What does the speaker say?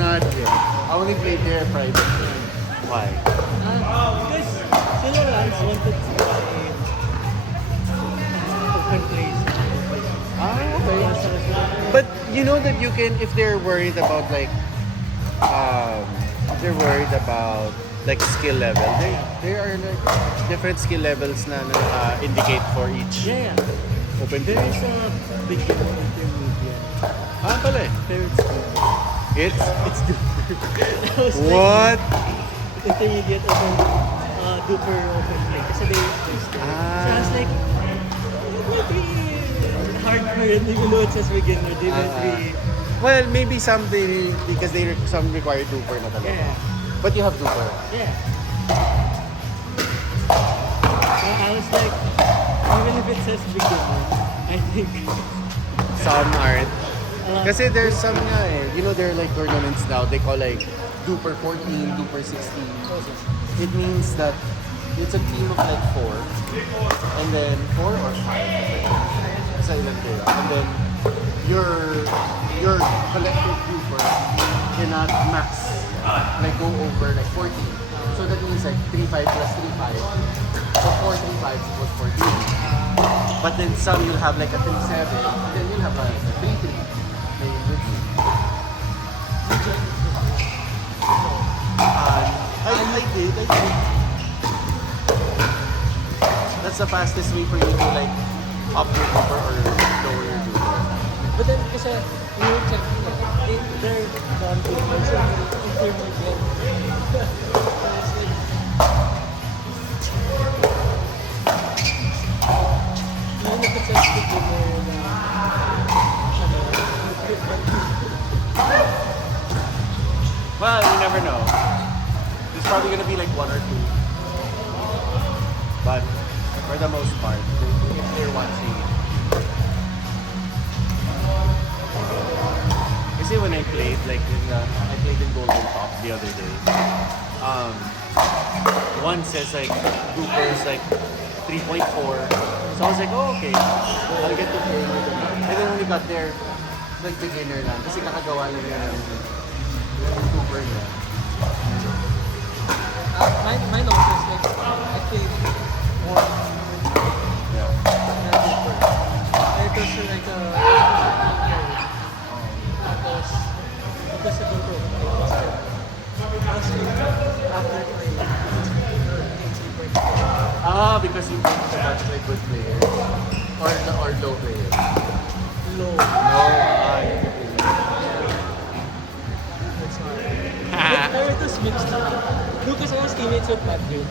not yet. I only played there privately. Why? Because sila Lance wanted to buy open place. Okay. But you know that you can, if they're worried about like, if they're worried about like skill level, there are like different skill levels na indicate for each Yeah. open There place. is a beginner intermediate. Pala eh. Pero it's good. It's I was what? like, intermediate open, duper open play. Kasi they so I was like, maybe hard for it even though it says beginner. They went really, Well, maybe someday because some require duper na talaga. yeah. But you have duper. Yeah. So I was like, even if it says beginner, I think Some aren't. a lot. Kasi there's some nga eh. You know, there are like tournaments now. They call like duper 14, duper 16. It means that it's a team of like 4. And then 4 or 5. Sa ilan kayo. And then your collective duper cannot max. Like go over like 14. So that means like 3-5 plus 3-5. So 4 3-5 equals 14. But then some you'll have like a 3-7. And then you'll have a 3-3. Playing with you. I did. That's the fastest way for you to like up your duper or lower your duper. But then, kasi, you check, they're non-beginners, so intermediate. So it's like, even if it says beginner na, Well, you never know. There's probably gonna be like 1 or 2. But for the most part, if they're watching it. Kasi when I played, like I played in Golden Top the other day. One says like duper is like 3.4. So I was like, oh okay, I'll get to play with them. And then when we got there, like beginner lang. Kasi kakagawa lang yun ng duper niya. mine also is like, I played more Yeah. than deeper. It was like a, tapos, because sa duper, after Because you think so much like good player or low player. low. No, That's hard. But it was mixed. Because I was teammates with Madrid.